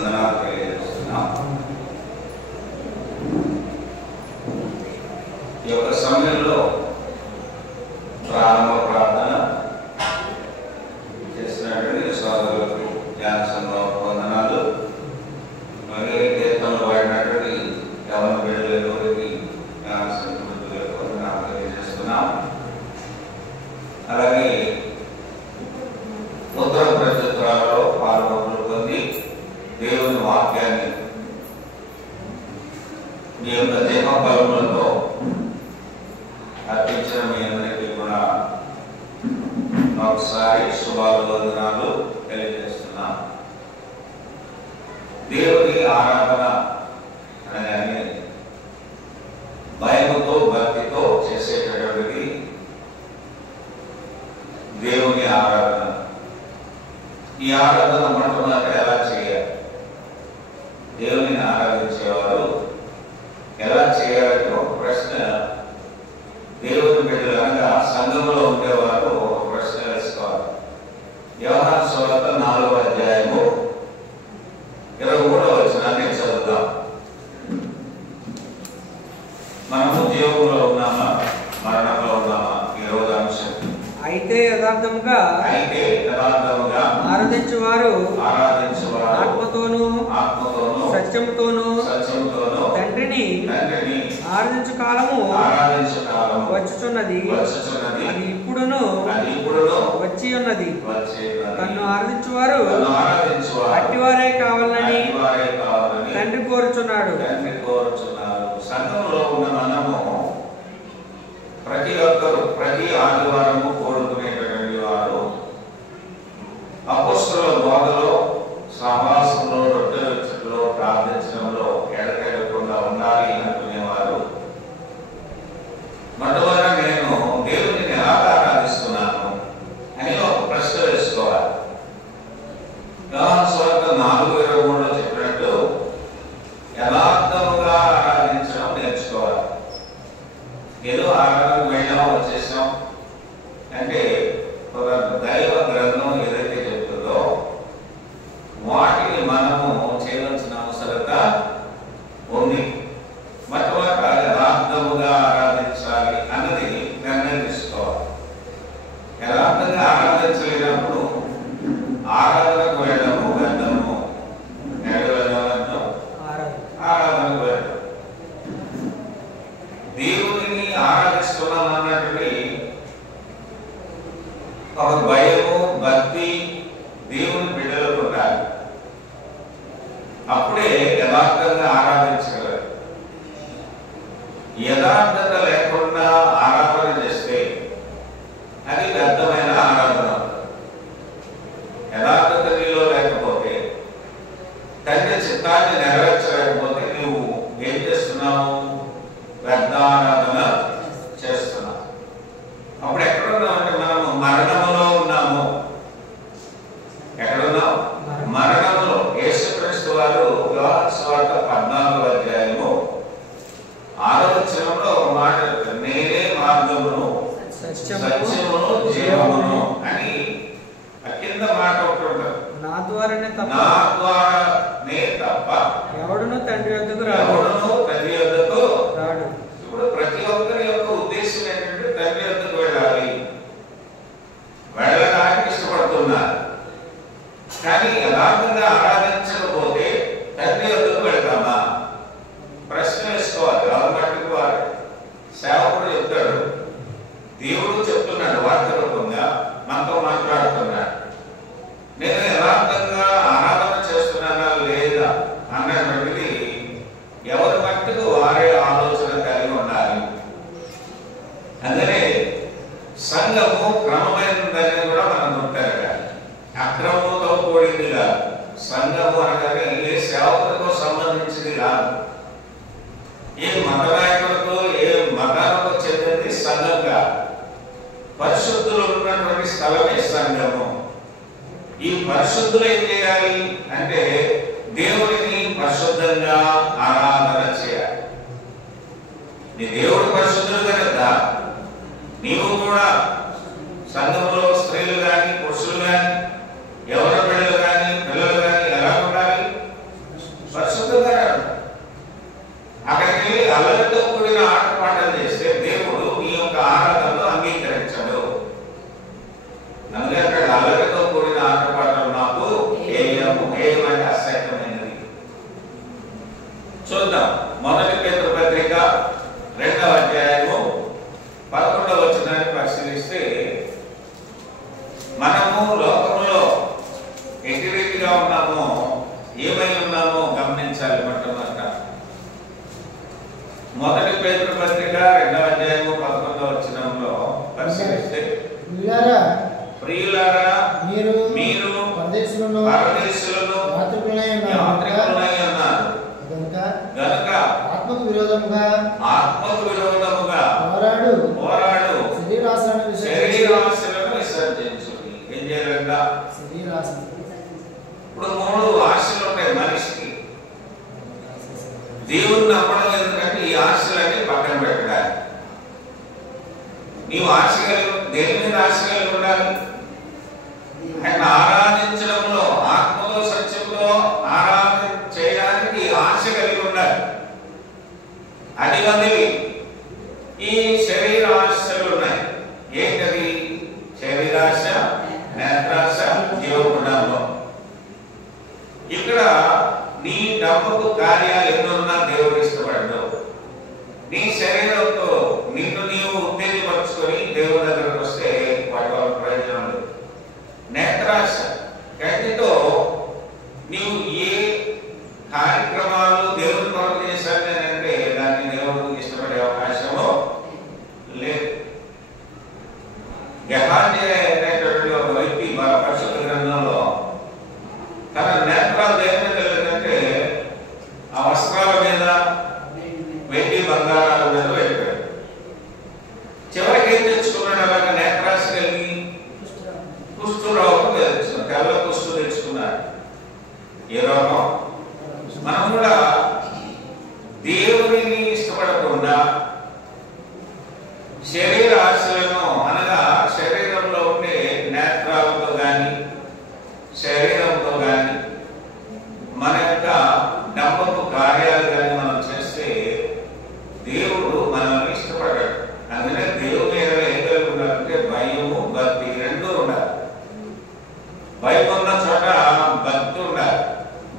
వందనాలు తెలియజేస్తున్నాం. ఈ యొక్క సమయంలో ప్రారంభ ప్రార్థన చేసినటువంటి సోదరులకు ధ్యాన సంఘం వందనాలు. మరియు కీర్తనలు వాడినటువంటి యవన బిడ్డలకి ధ్యాన సంఘులకు వందనాలు తెలియజేస్తున్నాం. అలాగే ఉత్తర ప్రత్యుత్తరాలలో పాల్గొని దేవుని వాక్యాన్ని మీ యొక్క దేహ బలములతో అర్పించిన మీ అందరికీ కూడా ఒకసారి శుభాభివందనాలు తెలియజేస్తున్నాం. దేవుని ఆరాధన అనగానే భయముతో భక్తితో చేసేటటువంటిది దేవుని ఆరాధన. ఈ ఆరాధన మొట్టమొదట ఎలా చేయాలి? దేవుని ఆరాధించేవారు ఎలా చేయాలని ఒక ప్రశ్న దేవుని బిడ్డలు అనగా సంఘంలో ఉండేవారు ఒక ప్రశ్న వేసుకోవాలి. యోహాను సువార్త 4వ అధ్యాయము 23వ వచనాన్ని చదువుదాం. మనము జీవంలో ఉన్నామా మరణంలో ఉన్నామా? ఈ రోజు అంశం. అయితే యథార్థముగా ఆరాధించువారు ఆత్మతోనూ సత్యముతోనూ తండ్రిని ఆరాధించు కాలము వచ్చుచున్నది, అది ఇప్పుడును వచ్చి ఉన్నది. తన్ను ఆరాధించువారు అట్టివారే కావాలని తండ్రి కోరుచున్నాడు. సంఘంలో ఉన్న మనము ప్రతి ఒక్కరు ప్రతి ఆదివారము కోరుకునేటటువంటి వారు అపోస్తలుల బోధలో, సహవాసంలో, రొట్టెల విరుచులో, ప్రార్థించడంలో ఎడతెగకుండా ఉండాలి అనుకునేవారు. మొట్టమొదట నేను దేవుని ఎలా ఆరాధిస్తున్నాను అని ఒక ప్రశ్న వేసుకోవాలి. యోహాను సువార్త 4:23లో చెప్పినట్టు యథార్థముగా ఆరాధించడం నేర్చుకోవాలి. ఏదో ఆరాధనకు వెళ్ళాం వచ్చేసాం అంటే ఒక దైవ గ్రంథం ఏదైతే చెప్తుందో వాటిని మనము చేయవలసిన అవసరత ఉంది. మొట్టమొదట యథార్థముగా ఆరాధించాలి అన్నది నిర్ణయం తీసుకోవాలి. యథార్థంగా ఆరాధించలేనప్పుడు ఆరాధనకు వెళ్ళడము వ్యర్థము. ఎక్కడికి వెళ్ళాలంటాం? ఆరాధనకు వెళ్ళడం. దేవుడిని ఆరాధిస్తున్నాం అన్నటువంటి ఒక భయము భక్తి దేవుని బిడ్డలకు ఉండాలి. అప్పుడే యథార్థంగా ఆరాధించగలరు. యథార్థత లేకుండా ఆరాధన చేస్తే అది వ్యర్థమైన ఆరాధన. యథార్థత నీలో లేకపోతే, తండ్రి చిత్తాన్ని నెరవేర్చలేకపోతే నువ్వు ఏం చేస్తున్నావు? వ్యర్థారాధన చేస్తున్నాం. అప్పుడు ఎక్కడున్నాం అంటే మనము మరణములో ఉన్నాము. ఎక్కడున్నాం? మరణంలో. యేసుక్రీస్తు వారు యోహాను సువార్త 14వ అధ్యాయము 6వ వచనంలో ఒక మాట, నేనే మార్గమును సత్యమును జీవమును అని కింద మాట ఒకటి ఉంటుంది. నా ద్వారానే తప్ప ఎవడును తండ్రి వద్దకు రాడు. ఇప్పుడు ప్రతి ఒక్కరి యొక్క ఉద్దేశం ఏంటంటే తండ్రి వద్దకు వెళ్ళాలి, వెళ్ళడానికి ఇష్టపడుతున్నారు. కానీ యథార్థంగా ఆరాధించకపోతే తండ్రి వద్దకు వెళ్తామా? ప్రశ్న వేసుకోవాలి. గవర్నమెంట్కి వారు సేవకుడు చెప్తాడు, దేవుడు చెప్తున్నాడు, వాక్య రూపంగా మనతో మాట్లాడుతున్నాడు. నేను యథార్థంగా ఆరాధన చేస్తున్నానా లేదా అన్నటువంటిది ఎవరి మట్టుకు వారే ఆలోచన కలిగి ఉండాలి. అందుకనే సంఘము క్రమమైనదని కూడా మనం గుర్తెరగాలి. అక్రమంతో కూడింది కాదు. సంఘము అనగానే ఏ సేవకులకు సంబంధించింది కాదు. ఏ మత నాయకులకు ఏ మతాలకు చెందింది సంఘం కాదు. పరిశుద్ధులు ఉన్నటువంటి స్థలమే సంఘము. ఈ పరిశుద్ధులు ఏం చేయాలి అంటే దేవుడిని పరిశుద్ధంగా ఆరాధన చేయాలి. నీ దేవుడు పరిశుద్ధులు కనుక నీవు కూడా సంఘంలో స్త్రీలు కానీ పురుషులు కానీ ఎవరి బిడ్డలు కానీ పిల్లలు కానీ ఎలా ఉండాలి? చూద్దాం. మొదటి పేతురు పత్రిక 2వ అధ్యాయము 11వ వచనాన్ని పరిశీలిస్తే, మనము లోకంలో ఎట్టి రీతిగా ఉన్నామో, ఏమై ఉన్నామో గమనించాలి. మొట్టమొదట మొదటి పేతురు పత్రిక 2వ అధ్యాయము 11వ వచనంలో పరిశీలిస్తే, ప్రియులారా మీరు పరదేశులను యాత్రికులై ఉన్నారు గనుక ఆత్మకు విరోధముగా పోరాడు శరీరాశలను విసర్జించు. ఏం చేయాలంట? ఇప్పుడు 3 ఆశలు ఉంటాయి మనిషికి. దేవుని నమ్మడం ఎందుకంటే ఈ ఆశలన్నీ పక్కన పెట్టాలి. నీవు ఆశలు దేని మీద ఆశలు ఉండాలి? ఆయన ఆరాధించడంలో, ఆత్మలో సత్యంలో ఆరాధన చేయడానికి ఆశ కలిగి ఉండాలి. అది వదిలి ఈ శరీర ఆశలు ఉన్నాయి. ఏంటది? శరీరాశ, నేత్రాశ, జీవగుణంలో. ఇక్కడ నీ డబ్బుకు కార్యాలు ఎన్నున్నా దేవుడు ఇష్టపడడు. నీ శరీరంతో నిన్ను నీవు ఉత్తేజపరుచుకొని దేవుడి దగ్గరకు వస్తే వాటి వల్ల ప్రయోజనం లేదు. నేత్రాశ, కంటితో నీవు ఏ కార్యక్రమాలు దేవుని కొరకు చేశానంటే దాన్ని దేవుడు ఇష్టపడే అవకాశము లేదు. గెహాజీ అనేటువంటి ఒక వ్యక్తి పరిశుద్ధ గ్రంథంలో తన నేత్రాలు దేని మీద వెళ్ళిందంటే ఆ వస్త్రాల మీద, వెండి బంగారాల మీద వెళ్ళిపోయాడు. చివరికి ఏం తెచ్చుకున్నాడు? అలాగే నేత్రాశ కలిగి కుష్ఠరోగం తెచ్చుకున్నాడు. తెల్ల కుష్ఠు తెచ్చుకున్నాడు. ఏ రోగం? మనం కూడా దేవుని ఇష్టపడకుండా శరీర ఆశలను, అనగా శరీరంలో ఉండే నేత్రాలతో కానీ శరీరంతో కానీ మన యొక్క డబ్బపు కార్యాలు కానీ మనం చేస్తే దేవుడు మనల్ని ఇష్టపడ్డాడు. అందుకనే దేవుని ఏదైనా ఏం కలిగి ఉండాలంటే భయము, భక్తి రెండూ ఉండాలి. భయం ఉన్న చోట భక్తి ఉండాలి,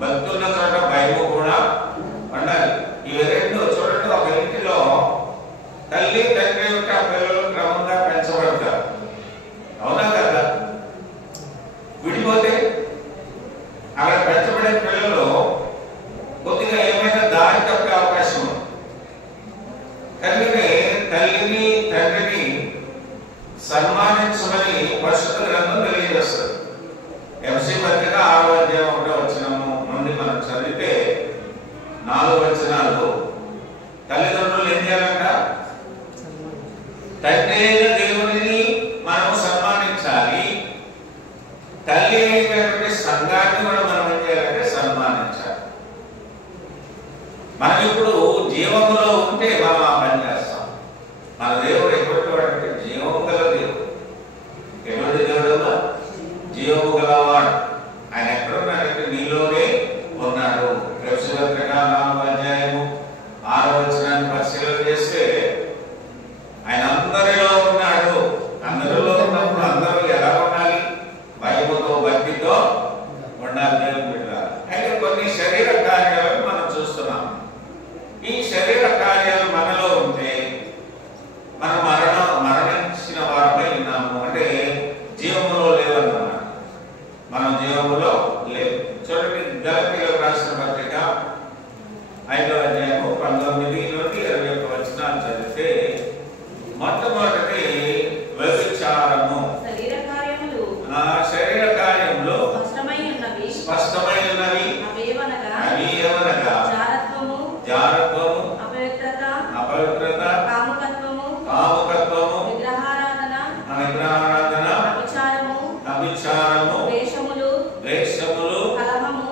భక్తి ఉన్న చోట భయము కూడా ఉండాలి. ఇవి రెండు చూడండి. ఒక ఇంటిలో తల్లి తండ్రి యొక్క పిల్లలు క్రమంగా పెంచబడతారు. అవునా కదా? విడిపోతే అక్కడ పెంచబడే పిల్లలు కొద్దిగా ఏమైనా దారి తప్పే అవకాశం ఉంది. కనుకనే తల్లిని తండ్రిని సన్మానించమని పరిశుద్ధ గ్రంథం తెలియజేస్తుంది. ఎఫ్ఎస్సీ పత్రిక 6వ అధ్యాయం 1వ వచనము నుండి మనం చదివితే 4 వచనాలు, తల్లిదండ్రులు ఏం చేయాలంట? తండ్రి అయిన దేవుడిని మనం సన్మానించాలి. తల్లి అయినటువంటి సంఘాన్ని కూడా మనం ఏం చేయాలంటే సన్మానించాలి. మనం ఇప్పుడు జీవములో ఉంటే మనం ఆ పని చేస్తాం. మన దేవుడు ఎటువంటి వాడంటే జీవము గల దేవుడు. ఎటువంటి దేవుడు? జీవము గలవాడు. ఆయన ఎక్కడున్నాడంటే నీలోనే ఉన్నాడు. ఎఫెసీ పత్రిక 4వ అధ్యాయము 6వ వచనాన్ని పరిశీలన చేస్తే ఆయన అందరిలో ఉన్నాడు. అందరిలో ఉన్నప్పుడు అందరూ ఎలా ఉండాలి? భయముతో, భక్తితో ఉండాలి. దేవుని బిడ్డలారా, అయితే కొన్ని శరీర కార్యాలను మనం చూస్తున్నాం. ఈ శరీర కార్యాలు మనలో ఉంటే మనం మరణించిన వారమై ఉన్నాము, అంటే జీవములో లేవన్నమాట. మనం జీవములో లేవు. చూడండి, గలతీయులకు రాసిన పత్రిక 5వ అధ్యాయము 19 నుండి 21 వచనాలు చదివితే, మొట్టమొదటి వ్యభిచారము. శరీర కార్యములు స్పష్టమై ఉన్నవి. అవి ఏమనగా జారత్వము, అపవిత్రత, కాముకత్వము, విగ్రహారాధన, అభిచారము, ద్వేషములు, కలహము,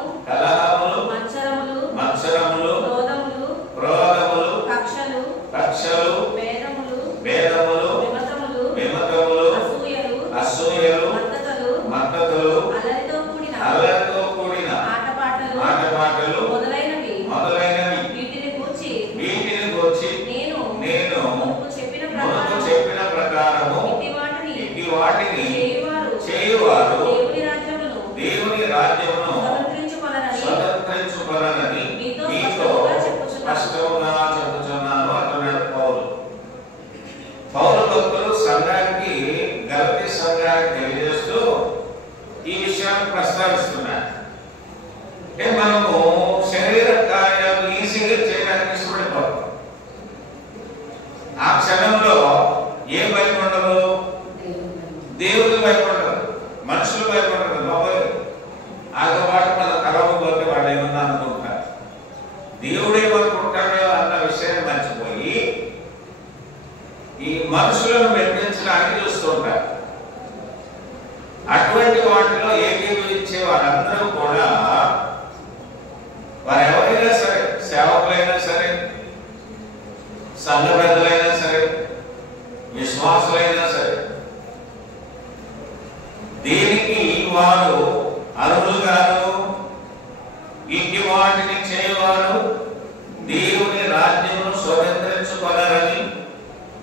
మనము శరీర కార్యాలు ఈజీగా చేయడానికి ఇష్టపడిపోతాం. ఆ క్షణంలో ఏ భయం ఉండదు, దేవుని భయం ఉండదు, మనుషులు భయం ఉండదు. బాబాయ్ ఆగబాటు మన కలవకపోతే వాళ్ళు ఏమన్నా అనుకుంటారు, దేవుడు ఏమనుకుంటాడో అన్న విషయాన్ని మర్చిపోయి ఈ మనుషులను మెప్పించడానికి చూస్తుంటారు. అటువంటి వాటిలో ఏకీభవించే వారందరూ కూడా వారు ఎవరైనా సరే, సేవకులైనా సరే, సంఘ పెద్దలైనా సరే, విశ్వాసులైనా సరే, దీనికి వారు అర్హులు కాదు. ఇంటి వాటిని చేయవారు దేవుని రాజ్యమును స్వతంత్రించుకోవాలని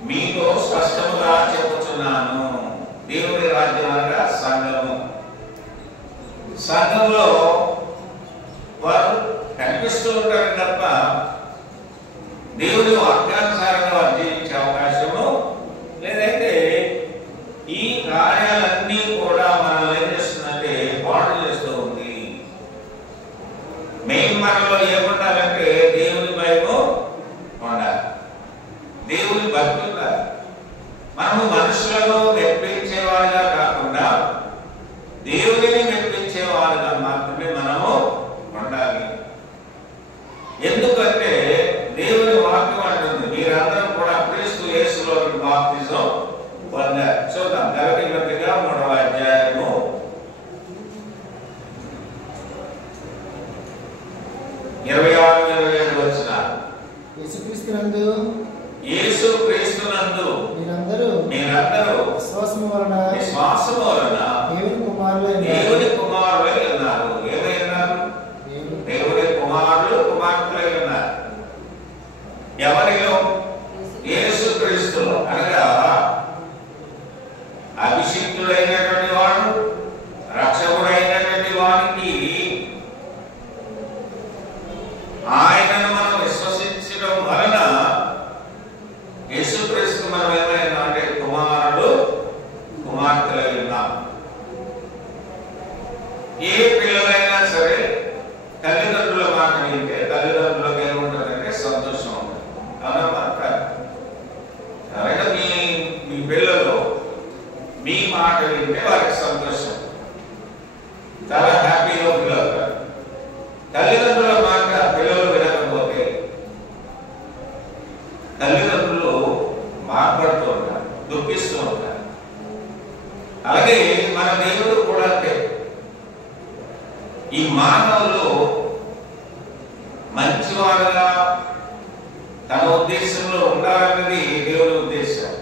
మీతో స్పష్టముగా చెబుతున్నాను. దేవుని రాజ్యం అనగా సంఘము. సంఘంలో వారు కనిపిస్తూ ఉంటారు తప్ప దేవుని వాక్యానుసారంగా వారు జీవించే అవకాశము లేదైతే ఈ కార్యాలన్నీ కూడా మనల్ని ఏం చేస్తుందంటే పాడు చేస్తూ ఉంది. మెయిన్ మనలో ఏముండాలంటే దేవుని భయము ఉండాలి, దేవుని భక్తి ఉండాలి. మనము మనుషులను మెప్పించేవారుగా కాకుండా దేవుడిని మెప్పించేవారుగా మాత్రమే మనము ఉండాలి. ఎందుకంటే దేవుని వాక్యం అంటుంది మీరందరూ కూడా క్రీస్తు యేసులో బాప్తిజం పొందారు. చూద్దాం గలతీ పత్రిక 3వ అధ్యాయము 26-27 వచనాలు. యేసు క్రీస్తునందు మీరందరూ విశ్వాసము వలన దేవుని కుమారులై ఉన్నారు. ఏమైనారు? దేవుని కుమారులు కుమార్తెలై ఉన్నారు. ఎవరిలో? యేసు క్రీస్తులో. అనగా అభిషిక్తుడైనటువంటి వాడు, రక్షకుడైనటువంటి వానికి ఆయనను మనం విశ్వసించడం వలన యేసుక్రీస్తు మనం ఏమైనా అంటే కుమారుడు కుమార్తెలై ఉన్నాం. ఏ పిల్లలైనా సరే తల్లిదండ్రుల మాట వింటే తల్లిదండ్రులకు ఏముంటుందంటే సంతోషం ఉంటుంది. అవునమాట మీ పిల్లలు మీ మాట వింటే వారికి సంతోషం, చాలా హ్యాపీగా పిల్లలు. తల్లిదండ్రుల మాట పిల్లలు వినకపోతే తల్లిదండ్రులు బాధపడుతూ ఉంటారు, దుఃఖిస్తూ ఉంటారు. అలాగే మన దేవుడు కూడా అంటే ఈ మానవులు మంచివాడుగా తన ఉద్దేశంలో ఉండాలన్నది దేవుని ఉద్దేశం.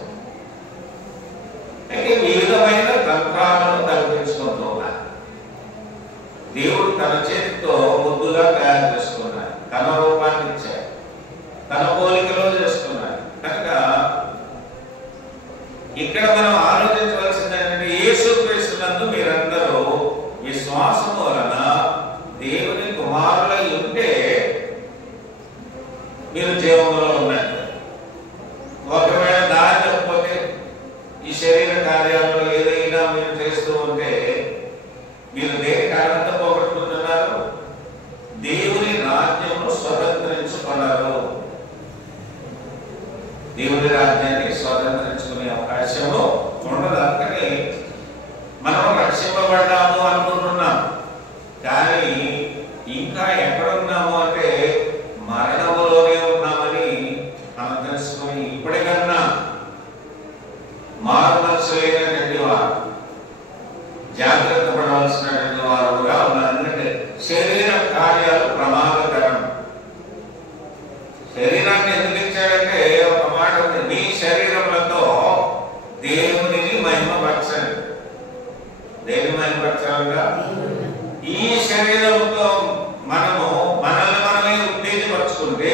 అయితే వివిధమైన తంత్రాలను కల్పించుకుంటూ ఉన్నారు. దేవుడు తన చేతితో ముద్దుగా తయారు చేసుకున్నాడు, తన రూపాన్ని ఇచ్చాడు, తన పోలికలో చేసుకున్నాడు. కనుక ఇక్కడ మనం ఆలోచించవలసింది ఏంటంటే యేసుక్రీస్తునందు మీరందరూ విశ్వాసము వలన దేవుని కుమారులై ఉంటే మీరు జీవంలో ఉన్నట్టు. ఒకవేళ దారి తప్పకపోతే ఈ శరీర కార్యాలలో ఏదైనా మీరు చేస్తూ ఉంటే మీరు దేని కారణంతో పోగొట్టుకుంటున్నారు? దేవుని రాజ్యమును స్వతంత్రించుకున్నారు. దేవుని రాజ్యాన్ని స్వతంత్రించుకునే అవకాశము ఉండదు. అందుకని మనం రక్షింపబడ్డాము అనుకుంటున్నాం, కానీ ఇంకా ఎక్కడున్నాము అంటే మరణములోనే ఉన్నామని మనం తెలుసుకుని ఇప్పటికన్నా మారు మనసులైనటువంటి వారు జాగ్రత్త పడవలసినటువంటి వారుగా ఉన్నారు. ఎందుకంటే శరీర కార్యాలు ప్రమాదకరం. శరీరాన్ని ఎందుకు ఇచ్చాడంటే ఒక మాట ఉంది, మీ శరీరములతో దేవునిని మహిమపరచండి. దేని మహిమపరచాలంట? ఈ శరీరంతో మనము మనల్ని ఉత్తేజపరుచుకుంటే,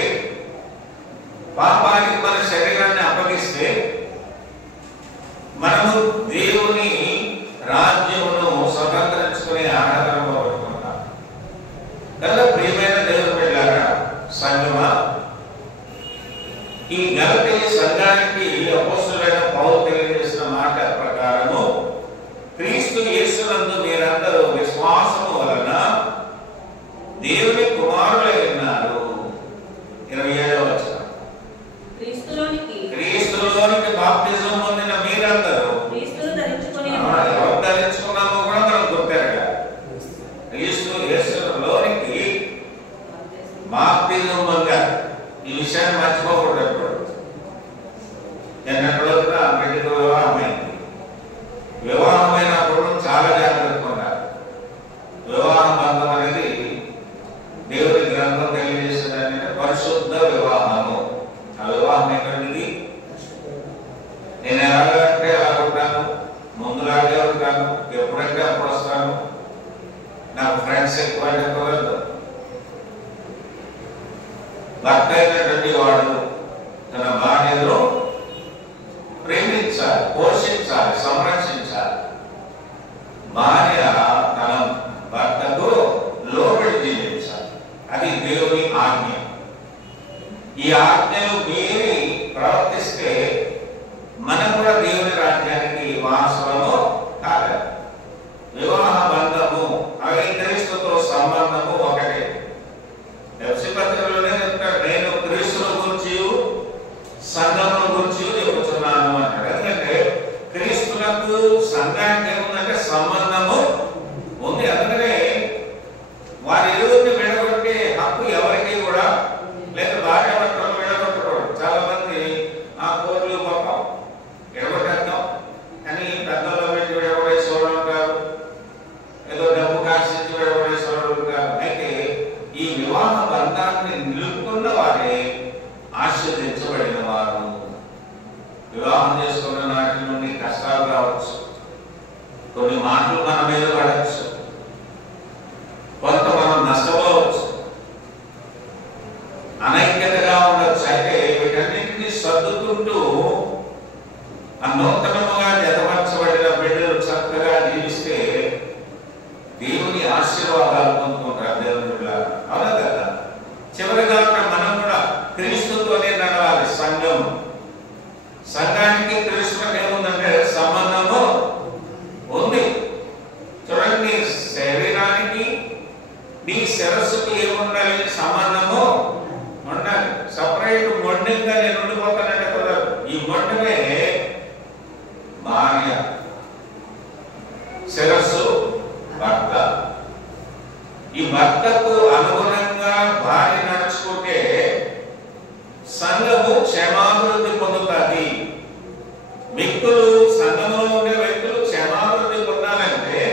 పాపానికి మన శరీరాన్ని అప్పగిస్తే మనము దేవుని రాజ్యమును స్వతంత్రించుకునే అర్హతను పోగొట్టుకుంటాం కదా. ప్రియమైన దేవుని బిడ్డలారా, సంఘమా, ఈ గలతీ సంఘానికి అపోస్తలుడైన పౌలు తెలియజేసిన మాట ప్రకారము క్రీస్తు యేసునందు మీరందరూ విశ్వాసము వలన దేవుని కుమారులై ఉన్నారు. 27వ వచనం, క్రీస్తులోనికి బాప్తిజం పొందిన మీరందరూ ఎవరు ధరించుకున్నామో కూడా మనం గుర్తెరగా. క్రీస్తు యేసులోనికి బాప్తిజం పొందారు. ఈ విషయాన్ని మర్చిపోకూడదు. ఎప్పుడు నిన్నటి రోజున బిడ్డకు వివాహమైంది. వివాహమైనప్పుడు చాలా జాగ్రత్తగా ఉన్నారు. వివాహ బంధం అనేది దేవుని గ్రంథం తెలియజేసేదాన్ని పరిశుద్ధ వివాహము. ఆ వివాహం ఎక్కడిది? నేను ఎలాగంటే అలా ఉంటాను, ముందులాగే ఉంటాను, ఎప్పుడంటే అప్పుడు వస్తాను, నాకు ఫ్రెండ్స్ ఎక్కువ అంటే కుదరదు. భర్త అయినటువంటి వాడు తన భార్యను ప్రేమించాలి, పోషించాలి, సంరక్షించాలి. భార్య తన భర్తకు లోబడి జీవించాలి. అది దేవుని ఆజ్ఞ. ఈ ఆజ్ఞను మీరి ప్రవర్తిస్తే మనం కూడా దేవుని రాజ్యానికి వారసులము కాలేదు. వివాహ బంధము అవి క్రీస్తుతో సంబంధము ఒకటే. ఎఫ్సీ పత్రికలోనే చెప్తాడు, నేను క్రీస్తుల గురించి సంఘముల గురించి చెబుతున్నాను అంటాడు. ఎందుకంటే క్రీస్తులకు సంఘానికి ఏముందంటే సంబంధము ఉంది. అందుకనే వారి ఇరువురిని విడగొట్టే హక్కు ఎవరికి కూడా లేదా భార్య భర్తలు విడగొట్టకూడదు. చాలా మంది ఆ కోర్టులు పాపం విడగొట్టేద్దాం కానీ పెద్దల్లో పెట్టి విడగొట్టేసేవాళ్ళు ఉంటారు, ఏదో డబ్బు కాశించి విడగొట్టేసేవాళ్ళు ఉంటారు. అయితే ఈ వివాహ బంధాన్ని నిలుపుకున్న వారే ఆశీర్వదించబడిన వారు. వివాహం చేసుకున్న నాటి నుండి కష్టాలు రావచ్చు, కొన్ని మాటలు మన మీద పడవచ్చు, కొంత మనం నష్టపోవచ్చు, అనైక్యతగా ఉండొచ్చు. అయితే వీటన్నింటినీ సర్దుకుంటూ ఆ నూతనముగా జతపరచబడిన బిడ్డలు చక్కగా జీవిస్తే దేవుని ఆశీర్వాదాలు పొందుకుంటారు. దేవుని బిడ్డలారా, అవునా కదా? చివరిగా మనం కూడా క్రీస్తుతోనే నడవాలి. సంఘానికి క్రీస్తుకి ఏముందంటే సంబంధము ఉంది. చూడండి, నీ శరీరానికి నీ శిరస్సుకి ఏముండాలి? సంబంధము ఉండాలి. సపరేట్ మొండంగా నేను ఉండిపోతానంటే కుదరదు. ఈ మొండమే భార్య, శిరస్సు భర్త. ఈ భర్తకు అనుగుణంగా భార్య నడుచుకుంటే సంఘము క్షేమాభివృద్ధి పొందుతుంది. వ్యక్తులు, సంఘంలో ఉండే వ్యక్తులు క్షేమాభివృద్ధి పొందాలంటే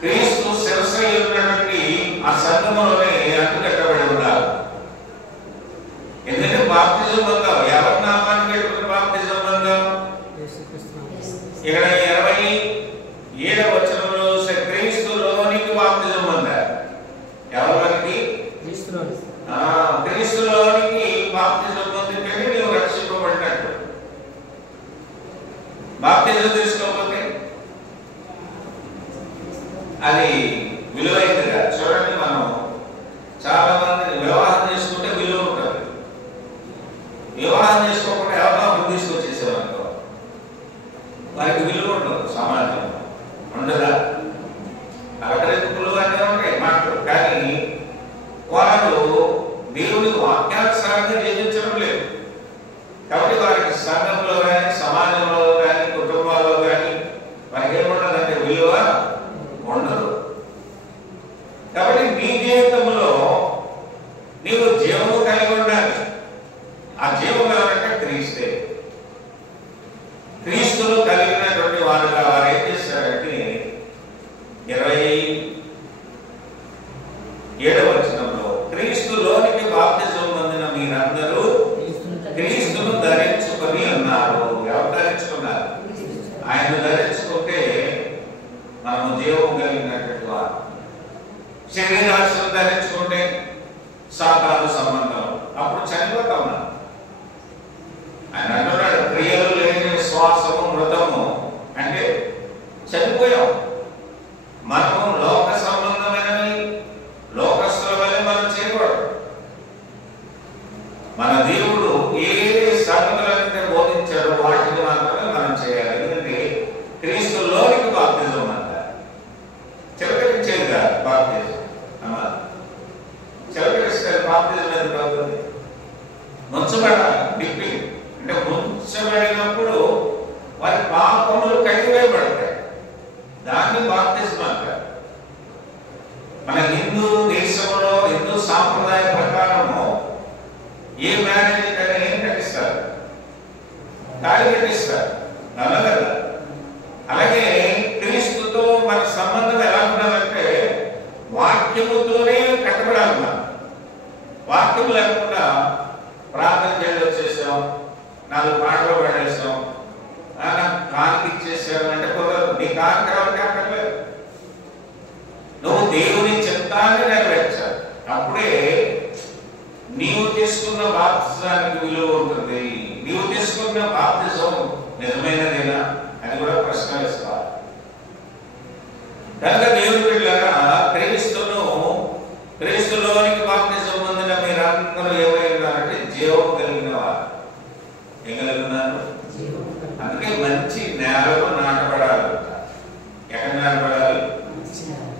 క్రీస్తు శిరస్సు ఉన్నటువంటి ఆ సంఘములోనే అంటుకట్టబడి ఉండాలి. ఎందుకంటే బాప్తిజం పొందాం. ఎవరి నామానికి ఎటువంటి బాప్తిజం పొందాం? ఇక్కడ 27వ వచనంలో క్రీస్తులోనికి బాప్తిజం పొందారు. ఎవరికి? క్రీస్తులోనికి బాప్తిజం పొందితే నీవు రక్షింపబడినట్టు. బాప్తిజం తీసుకోకపోతే అది విలువైందిగా. చూడండి, మనం చాలా మంది వివాహం చేసుకుంటే విలువ ఉంటుంది. వివాహం చేసుకోకుండా ఎవరో తీసుకొచ్చేసేవారు, వారికి విలువ ఉండదు. సమాజం ఉండదా? అలకరింపులు అనే ఉంటాయి మాటలు, కానీ వారు దేవుని వాక్యానుసారంగా జీవించడం లేదు. కాబట్టి వారికి సంఘంలో కానీ, సమాజంలో కానీ, కుటుంబాల్లో కానీ వారికి ఏముండదంటే విలువ ఉండదు. కాబట్టి నీ జీవితంలో నీవు జీవము కలిగి ఉండాలి. ఆ జీవం ఎవరంటే క్రీస్తే. క్రీస్తులు కలిగినటువంటి వారుగా వారు ఏం చేశారంటే 27వ వచనంలో క్రీస్తులోనికి బాప్తిజం పొందిన మీరందరూ క్రీస్తును ధరించుకొని ఉన్నారు. ఎవరు ధరించుకున్నారు? ఆయన ధరించుకుంటే మనము జీవం కలిగినటువంటి వారు. శరీరాశను ధరించుకుంటే సాతాను సంబంధం, అప్పుడు చనిపోతాం. ఆయన అంటున్నాడు, క్రియలు లేని విశ్వాసము మృతము అంటే చనిపోయాం. మనము లోక సంబంధమైనవి లోకస్తుల వల్ల మనం చేయకూడదు. మన దేవుడు ఏ సంగతులైతే బోధించాడో వాటిని మాత్రమే మనం చేయాలి. ఎందుకంటే క్రీస్తులోనికి బాప్తిజం అంటారు. చిలకరించేది కాదు బాప్తిజం. హిందూ దేశంలో హిందూ సాంప్రదాయ ప్రకారము ఏ మ్యారేజ్ కానీ ఏం కట్టిస్తారు, తాళి కట్టిస్తారు, అవునా కదా? అలాగే క్రీస్తుతో మన సంబంధం ఎలా ఉండాలంటే వాక్యముతోనే కట్టబడాలి. మనం వాక్యం లేకుండా ప్రార్థన చేసి వచ్చేసాం, 4 పాటలు పడేసాం, కానుక ఇచ్చేసాం అంటే కుదరదు. నీ కానుక ఎవరికి అక్కర్లేదు, నువ్వు దేవుని చిత్తాన్ని నెరవేర్చాలి. అప్పుడే నీవు తీసుకున్న బాప్తిజానికి విలువ ఉంటుంది. నీవు తీసుకున్న బాప్తిజం నిజమైనదేనా అని కూడా ప్రశ్న వేసుకోవాలి. కనుక దేవుని బిడ్డలారా, క్రీస్తులోనికి బాప్తిజం పొందిన మీరందరూ ఏమైనారంటే జీవం కలిగిన వారు. ఏం కలిగి ఉన్నారు? అందుకే మంచి నేలలో నాటబడాలి. ఎక్కడ నాటబడాలి?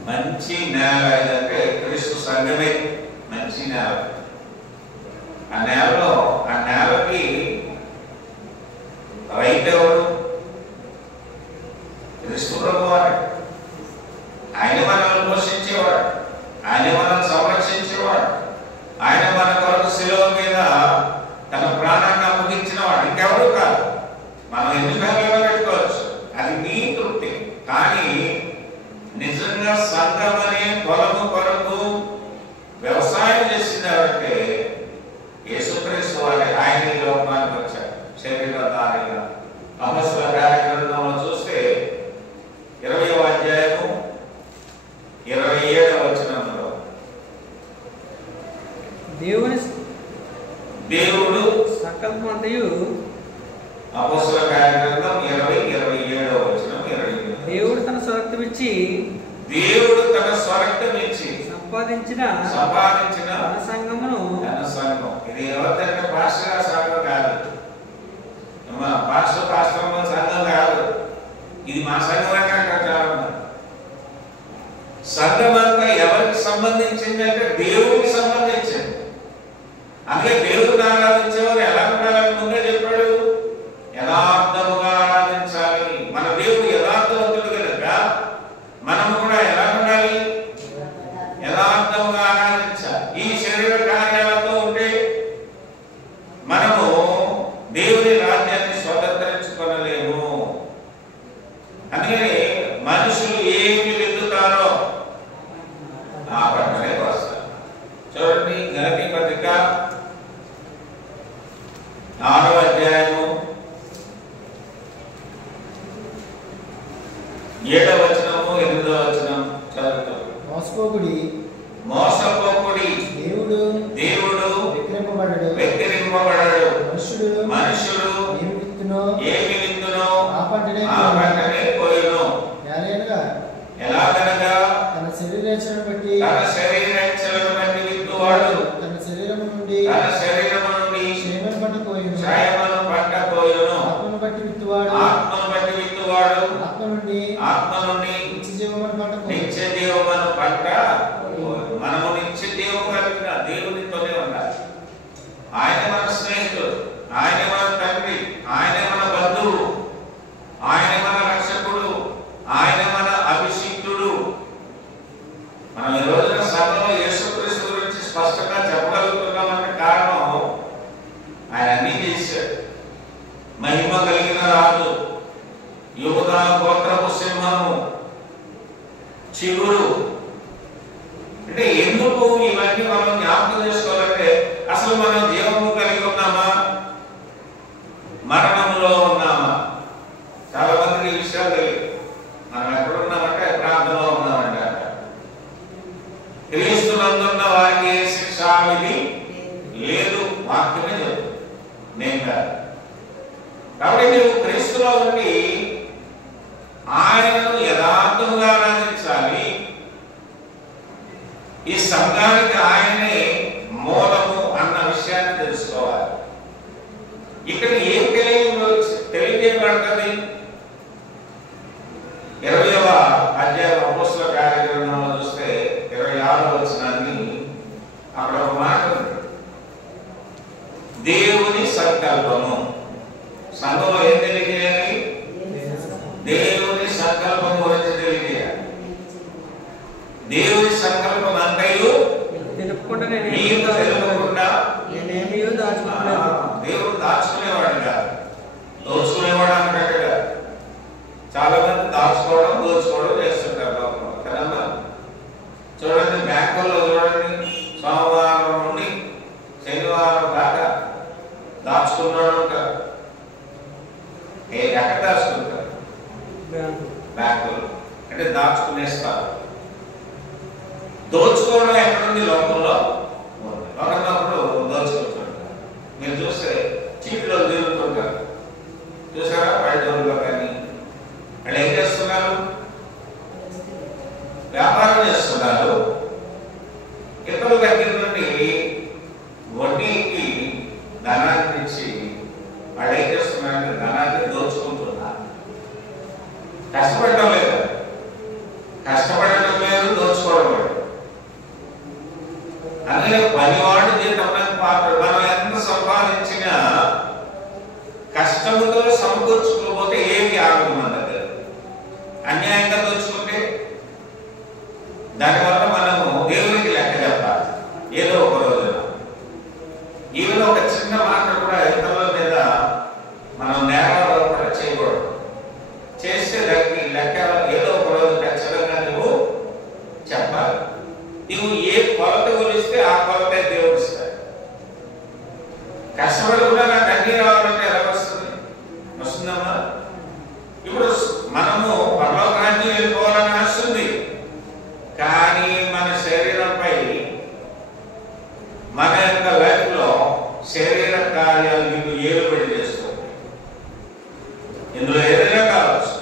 మంచి నేల ఏదంటే క్రీస్తు సంఘమే మంచి నేల. ఆ నేలకి రైతు ఎవరు? క్రీస్తు ప్రభువారు. ఆయన మనల్ని పోషించేవాడు, ఆయన మనల్ని సంరక్షించేవాడు, ఆయన మన కొరకు శిలువ మీద తన ప్రాణాన్ని అప్పగించినవాడు. ఇంకెవరు కాదు. మనం ఎన్ని పేర్లుగా పెట్టుకోవచ్చు, అది నీ తృప్తి. కానీ నిజంగా సంఘం అనే పొలము కొరకు వ్యవసాయం చేసినారంటే యేసుక్రీస్తు వారి ఆయన ఈ లోకానికి వచ్చారు శరీరధారిగా. అపొస్తలుల కార్యగ్రంథంలో చూస్తే 20వ అధ్యాయము 27వ వచనంలో దేవుడు సంకల్పమంతయు, అపొస్తలుల కార్యగ్రంథం 20:27వ వచనం 28. దేవుడు తన స్వరక్తమిచ్చి సంపాదించిన తన సంఘమును. ఇది ఎవరిదంటే పాస్టర్ సంఘం కాదు, పాస్టర్ సంఘం కాదు, ఇది మా సంఘం అంటే అంటారు. సంఘం అంతా ఎవరికి సంబంధించింది అంటే దేవుడికి సంబంధించింది. అందుకే దేవుడిని ఆరాధించేవారు ఎలా ఉండాలని ముందే చెప్పాడు, యథార్థముగా ఆరాధించాలి. మన దేవుడు యథార్థవంతుడు కనుక మనము కూడా ఎలా ఉండాలి? యథార్థముగా ఆరాధించాలి. ఈ శరీర కార్యాలతో ఉంటే మనము దేవుని రాజ్యాన్ని స్వతంత్రించుకోలేము. అందుకని మనుషులు ఏమి వెతుకుతారో ఆ పట్టనే వస్తారు. చూడండి, గలతీ పత్రిక 6వ అధ్యాయము 7వ వచనము 8వ వచనం చదువుతాం. మోసపోకుడి, దేవుడు వెక్కిరింపబడడు. మనుషుడు ఏమి విత్తునో ఆ పంటనే కోయును. ఎలాగనగా తన శరీరేచ్ఛను బట్టి విత్తువాడు తన శరీరము నుండి క్షేమను పంట కోయును. ఆత్మను బట్టి విత్తువాడు ఆత్మ నుండి నిత్య జీవమును పంట. మనము నిత్య జీవము కలిగిన దేవునితోనే ఉండాలి. ఆయన మన స్నేహితుడు, ఆయన మన తండ్రి, ఆయన మన బంధువు, ఆయన మన రక్షకుడు, ఆయన మన అభిషిక్తుడు. మనం ఈ రోజున సభలో యేసుక్రీస్తు గురించి స్పష్టంగా చెప్పగలుగుతున్నామంటే కారణం ఆయన అన్ని చేశాడు. మహిమ కలిగిన రాజు, యూదా గోత్రపు సింహము, చిగురు. అంటే ఎందుకు ఇవన్నీ మనం జ్ఞాపకం చేసుకోవాలంటే అసలు మనం జీవము కలిగి ఉన్నామా, మరణంలో ఉన్నామా? చాలా మందికి ఈ విషయాలు తెలియదు. మనం ఎక్కడున్నామంటే ప్రార్థనలో ఉన్నామంటే. క్రీస్తునందున్న వారికి ఏ శిక్షా విధి లేదు, వాక్యమే లేదు, నేను కాదు. కాబట్టి నువ్వు క్రీస్తులో ఉండి ఆయనను యథార్థంగా ఆరాధించాలి. ఈ సంఘానికి ఆయనే మూలము అన్న విషయాన్ని తెలుసుకోవాలి. ఇక్కడ ఏం తెలియజేయబడుతుంది? 20వ అధ్యాయం అపొస్తలుల కార్యగ్రంథంలో చూస్తే 26వ వచనాన్ని అక్కడ ఒక మాట ఉంది. దేవుని సంకల్పము. సంఘంలో ఏం తెలియజేయాలి? దేవుని సంకల్పం గురించి తెలియజేయాలి. దేవుని సంకల్పం అంతా నీకు తెలియకుండా నేనేమీ దాచుకోలేదు. దేవుడు దాచుకునేవాడు కాదు, దోచుకునేవాడు అన్నట్టు కాదు. చాలా మంది దాచుకోవడం దోచుకోవడం చేస్తుంటారు లోకంలో కదమ్మా. చూడండి బ్యాంకుల్లో చూడండి, సోమవారం నుండి శనివారం దాకా దాచుకున్నాడు ఉంటారు. ఎక్కడ దాచుకుంటారు? బ్యాంకులు అంటే దాచుకునేస్తారు. దోచుకోవడం ఎక్కడుంది? లోకంలో ఒకరినప్పుడు దోచుకుంటుంటారు. మీరు చూస్తే చీట్లో తిరుగుతుంటారు చూసారా? పల్లెటూరులో కానీ వాళ్ళు ఏం చేస్తున్నారు? వ్యాపారం చేస్తున్నారు. ఇతరుల దగ్గర నుండి వడ్డీకి ధనాన్ని ఇచ్చి వాళ్ళు ఏం చేస్తున్నారంటే ధనాన్ని దోచుకుంటున్నారు. కష్టపడడం లేదు, కష్టపడడం లేదు, దోచుకోవడం లేదు. అందుకే పనివాడు జీతం పాత్ర. మనం ఎంత సంపాదించినా కష్టముతో సమకూర్చుకోకపోతే ఏమి ఆగదు మన దగ్గర. అన్యాయంగా దోచుకుంటే దానివల్ల మనము దేవునికి లెక్క చెప్పాలి ఏదో ఒక రోజున. ఈవెన్ ఒక చిన్న మాట కూడా ఇతరుల మీద మనం నేరాలు కూడా చేయకూడదు. చేస్తే దానికి లెక్క ఏదో ఒక రోజు ఖచ్చితంగా నువ్వు చెప్పాలి. నువ్వు ఏ కొలత కొలిస్తే ఆ కొలతే దేవుడు ఇస్తాడు. కష్టపడి కూడా నాకు అన్ని రావాలంటే ఎలా వస్తుంది? వస్తుందమ్మా. ఇప్పుడు మనము పరలోకానికి వెళ్ళిపోవాలని వస్తుంది, కానీ మన శరీరంపై మన యొక్క లైఫ్ లో శరీర కార్యాలు మీకు ఏలుబడి చేస్తుంది. ఇందులో ఏదైనా కావచ్చు.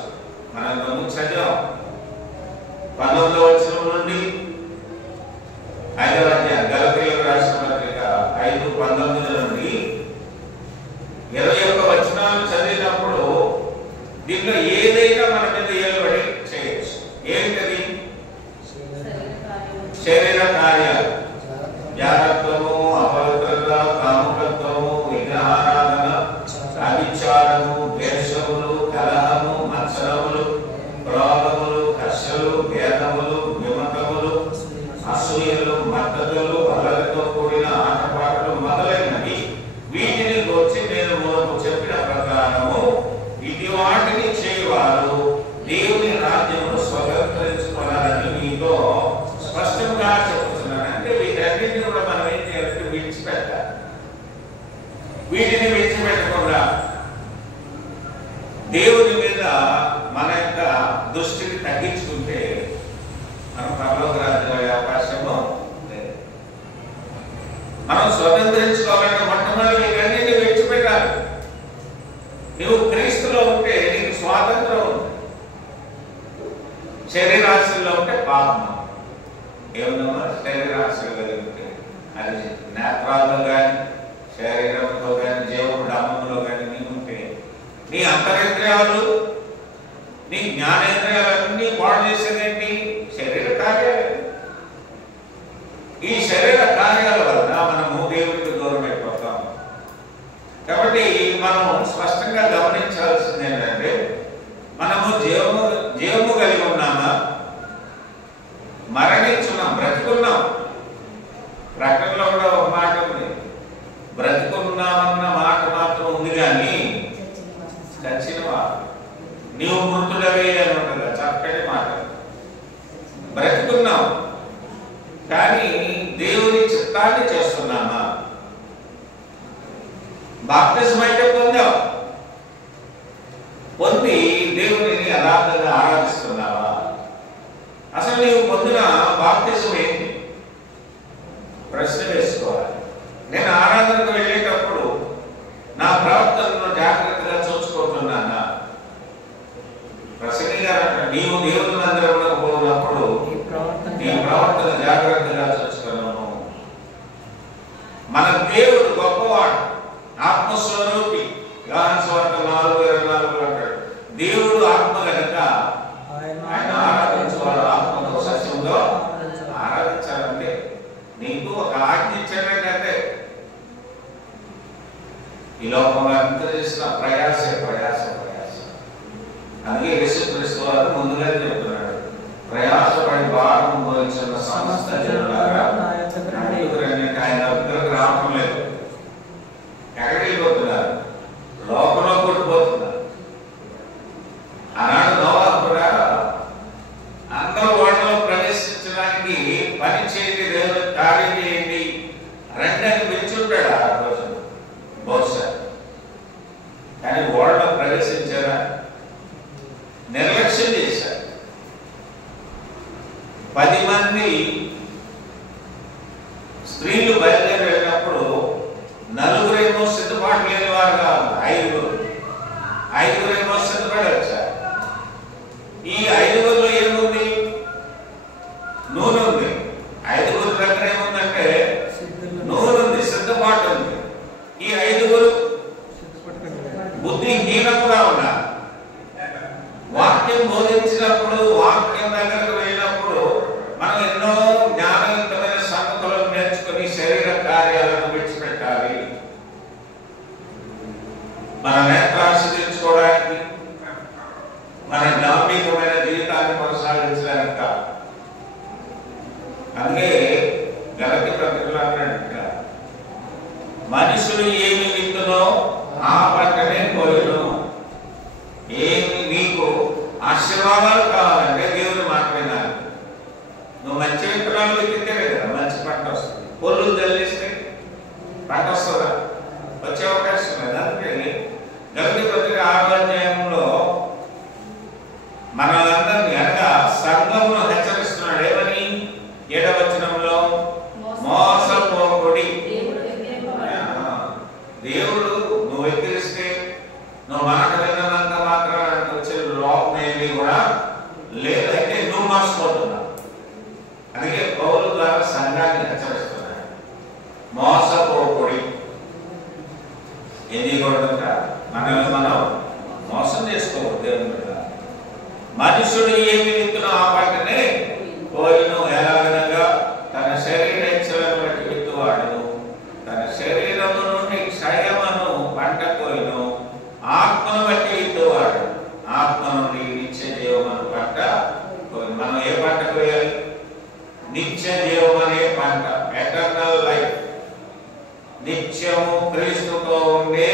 మనం ముందు చదివాం 19వ వచనం నుండి 5వ అధ్యాయం గలతీయులకు రాసిన పత్రిక 5:19 నుండి 21 వచనాలు చదివినప్పుడు దీంట్లో ఏదైనా మన మీద ఏలుబడి చేయొచ్చు. ఏంటది? శరీర కార్యాలు. జాగ్రత్తము, అపవిత్రత, కాముకత్వము, విగ్రహారాధన, అవిచారము, ద్వేషములు, కలహము, మత్సరములు, క్రోధములు, కర్షలు, భేదములు, విమతములు, అసూయలు, మద్దతులు, అలరితో కూడిన ఆటపాటలు మొదలైనవి. వీటిని గురించి నేను మనకు చెప్పిన ప్రకారము ఇది వాటిని చేయవారు దేవుని రాజ్యమును స్వతంత్రించుకోవాలని మీతో స్పష్టంగా చెప్తున్నాను. అంటే వీటన్నిటిని కూడా మనం ఏం చేయాలంటే విడిచిపెట్టాలి. వీటిని విడిచిపెట్టకుండా దేవుని మీద మన యొక్క దృష్టిని తగ్గించుకుంటే మనం పరలోక రాజ్యం అయ్యే అవకాశము లేదు. మనం స్వతంత్రించుకోవాలంటే మొట్టమొదటి వీటన్నిటిని విడిచిపెట్టాలి. నువ్వు క్రీస్తులో ఉంటే నీకు స్వాతంత్రం ఉంది. శరీరాశుల్లో ఉంటే పాపం. ఏమన్నా శరీరాశులు కలిగితే అది నేత్రాల్లో కానీ శరీరంలో కానీ జీవముడు అమ్మలో కానీ నీ ఉంటే నీ అంతరేంద్రియాలు నీ జ్ఞానేంద్రియాలన్నీ పాడు చేసేదేంటి? శరీర కార్యాలు. ఈ శరీర కార్యాల వలన మనము దేవుడికి దూరం అయిపోతాం. కాబట్టి మనం స్పష్టంగా గమనించాల్సింది ఏంటంటే మనము జీవము కలిగి ఉన్నామా, మరణించున్నాం, బ్రతుకున్నాం. ప్రకటనలో కూడా ఒక మాట ఉంది, బ్రతుకున్నామన్న మాట మాత్రం ఉంది కానీ చచ్చినవా నీవు మృతుడవే అని ఉంటుంది. చక్కటి మాట. బ్రతుకున్నాం కానీ దేవుని చిత్తాన్ని చేస్తున్నామా? బాప్తిజం అయితే పొందావు, పొంది దేవుని యథార్థంగా ఆరాధిస్తున్నావా? అసలు నీవు పొందిన బాప్తిజం ఏంటి? ప్రశ్న వేసుకోవాలి. నేను ఆరాధనకు వెళ్ళేటప్పుడు నా ప్రవర్తనను జాగ్రత్తగా చూసుకుంటున్నానా? ప్రసంగి గారు అంటారు, నీవు దేవుని మందిరంలో పోయినప్పుడు నీ ప్రవర్తన జాగ్రత్తగా చూసుకున్నాను. మన దేవుడు గొప్పవాడు, ఆత్మస్వరూపి. యోహాను సువార్త 4:24 అంటాడు, దేవుడు ఆత్మ కనుక ఆయన ఆరాధించేవాడు ఆత్మతో సత్యంలో ఆరాధించాలంటే నీకు ఒక ఆజ్ఞ ఇచ్చాడంటే ఈ లోకంలో అంత చేసిన ప్రయాస ప్రయాస ప్రయాస. అందుకే యేసుక్రీస్తు వారు ముందుగా చెప్తున్నాడు, ప్రయాసపడి భారం మోయించిన సమస్త జనులారా నా యొద్దకు రండి, కార్యం చేయండి రండి అని పిలుచుంటాడు ఆ రోజు బహుశా. కానీ ఓడలో ప్రవేశించారా? నిర్లక్ష్యం చేశారు. 10 మంది స్త్రీలు బయలుదేరి వెళ్ళినప్పుడు 4 సిద్ధపాటు లేని వారు కాదు, 5 సిద్ధపడి వచ్చారు. ఈ 5లో ఏముంది? నూనె ఉంది. 5 దగ్గర ఏముందంటే నూనె ఉంది, సిద్ధపాటు ఉంది. ఈ 5 బుద్ధిహీనంగా ఉన్నారు. వాక్యం బోధించినప్పుడు, వాక్యం దగ్గరకు వెళ్ళినప్పుడు మనం ఎన్నో జ్ఞానవంతమైన సంగతులను నేర్చుకుని శరీర కార్యాలను విడిచిపెట్టాలి. మన నేత్రాశి తెచ్చుకోవడానికి, మన ధార్మికమైన జీవితాన్ని కొనసాగించడానికి కాదు. అందుకే గలతీ పత్రికలో అన్నట్టుగా మనుషులు ఏమి విత్తునో ఆ పంటనే కోయును. ఏమి నీకు ఆశీర్వాదాలు కావాలంటే దేవుని మాట వినాలి. నువ్వు మంచి విత్తనాలు విత్తితే కదా మంచి పంట వస్తుంది. పొల్లు తల్లిస్తే పంట వస్తుందా? వచ్చే అవకాశం లేదు. అందుకే గలతీ పత్రిక 6వ అధ్యాయంలో మనలందరినీ అనగా సంఘమును హెచ్చరిస్తున్నాడు. ఏమని? 7వ వచనంలో మోసపోకుడి. దేవుడు నువ్వు ఎక్కిరిస్తే నువ్వు మాట విన్నంత మాత్రానికి వచ్చే లోపం ఏమీ కూడా లేదంటే నువ్వు మోసపోతున్నావు. అందుకే పౌలు ద్వారా సంఘాన్ని హెచ్చరిస్తున్నాడు. మోసపోకుడి. ఏం చేయకూడదంట? మనల్ని మనం మోసం చేసుకోకూడదు. దేవుని మీద మనుషుడు ఏమి విత్తునో ఆ పంటనే కోయును. ఎలాగనగా తన శరీర ఇచ్చలను బట్టి విత్తువాడు తన శరీరము నుండి క్షయమును పంట కోయును. ఆత్మను బట్టి విత్తువాడు ఆత్మ నుండి నిత్య జీవమును పంట కోయును. మనం ఏ పంట కోయాలి? నిత్య జీవం అనే పంట, ఎటర్నల్ లైఫ్. నిత్యము క్రీస్తుతో ఉండే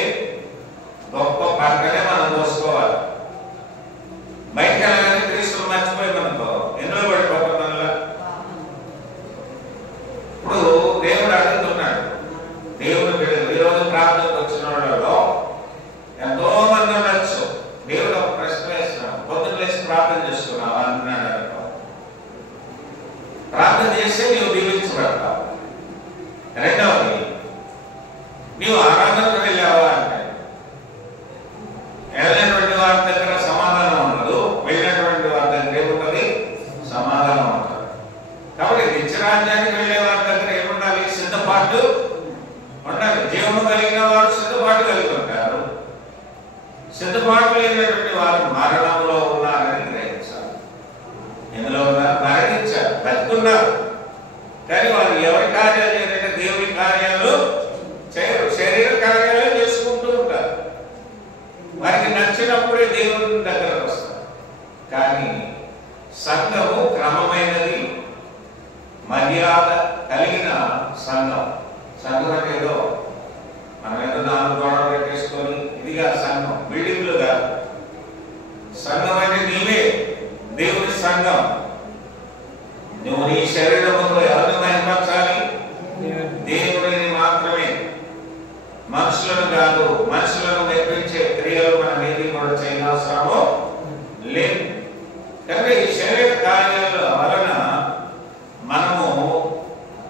గొప్ప పంటనే మనం కోసుకోవాలి. బయట వెళ్ళగానే క్రీస్తుని మర్చిపోయిందనుకో ఎన్నో పడిపోతుందల్లా. ఇప్పుడు దేవుడు అడుగుతున్నాడు, దేవుడు బిడ్డలు ఈరోజు ప్రార్థనకు వచ్చిన వాళ్ళలో ఎంతో మంది ఉండొచ్చు. దేవుడు ఒక ప్రశ్న వేస్తున్నాడు, పొద్దున్న లేచి ప్రార్థన చేసుకున్నావు అన్నాడు అనుకో. ప్రార్థన చేస్తే నీవు దీవించబడతావు. రెండవది, నీవు ఆరాధనకు వెళ్ళావా అంటే వెళ్ళినటువంటి వారి దగ్గర సమాధానం ఉండదు, వెళ్ళినటువంటి వారి దగ్గర ఏముంటుంది? సమాధానం ఉంటుంది. కాబట్టి నిత్యరాజ్యానికి వెళ్ళే వారి దగ్గర ఏముండాలి? సిద్ధపాటు ఉండాలి. జీవము కలిగిన వారు సిద్ధపాటు కలిగి ఉంటారు. సిద్ధపాటు లేనటువంటి వారు మరణంలో ఉన్నారని గ్రహించాలి. ఎందులో ఉన్నారు? మరణించారు, బతుకున్నారు. కానీ వారు ఎవరి కార్యాలు చేయాలంటే దేవుని కార్యాలు చేయరు, శరీర కార్యాలు చేసుకుంటూ ఉంటారు. వారికి నచ్చినప్పుడే దేవుని దగ్గరకు వస్తారు. కానీ సంఘము క్రమమైనది, మర్యాద కలిగిన సంఘం. సంఘం అంటే ఏదో మనం ఏదో 4 గోడలు పెట్టేసుకొని ఇదిగా సంఘం, బిల్డింగ్లుగా. సంఘం అంటే నీవే దేవుని సంఘం. నువ్వు నీ శరీరంలో ఎవరిని మహిమపరచాలి? దేవుడిని మాత్రమే, మనుషులను కాదు. మనుషులను మెప్పించే క్రియలు మనం ఏది కూడా చేయనవసరమో లేదు. కనుక ఈ శరీర కార్యాల వలన మనము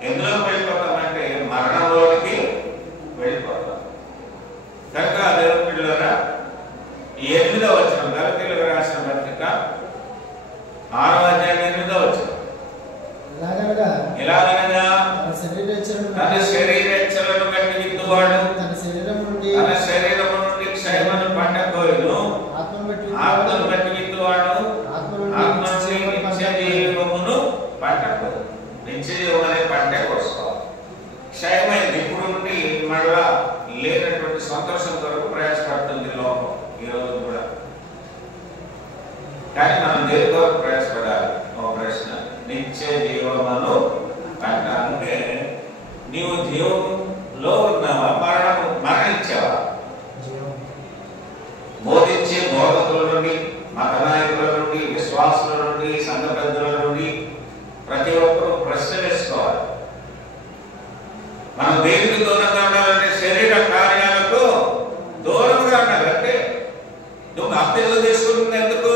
ఎందులో వెళ్ళిపోతామంటే మరణంలోనికి వెళ్ళిపోతాం. కనుక దేవుని పిల్లరా, 8వ వచనం గలతీయులకు రాసిన పత్రిక 6వ అధ్యాయం 8వ వచనం. ఎలాగనగా తన శరీరేచ్ఛలను బట్టి విత్తువాడు తన శరీరము నుండి క్షయమును పంట కోయును. ఆత్మను బట్టి విత్తువాడు ఆత్మ నుండి నిత్య జీవమును పంట కోయును. నిత్య జీవం అనే పంటే కోసుకోవాలి. క్షయమైంది ఇప్పుడు నుండి మళ్ళా లేనటువంటి సంతోషం కొరకు ప్రయాసపడుతుంది లోకం ఈరోజు కూడా. కానీ మనం దేని కొరకు ప్రయాసపడాలి? ఒక ప్రశ్న. నిత్య జీవమును పంట అంటే నీవు జీవంలో ఉన్నావా? మరణించావా? బోధించే బోధకుల నుండి, మత నాయకుల నుండి, విశ్వాసుల నుండి, సంఘ పెద్దల నుండి ప్రతి ఒక్కరూ ప్రశ్న వేసుకోవాలి. మనం దేవునికి దూరంగా ఉండాలంటే శరీర కార్యాలకు దూరంగా ఉండాలి. అంటే నువ్వు బాప్తిజం తీసుకుంటుంది ఎందుకు?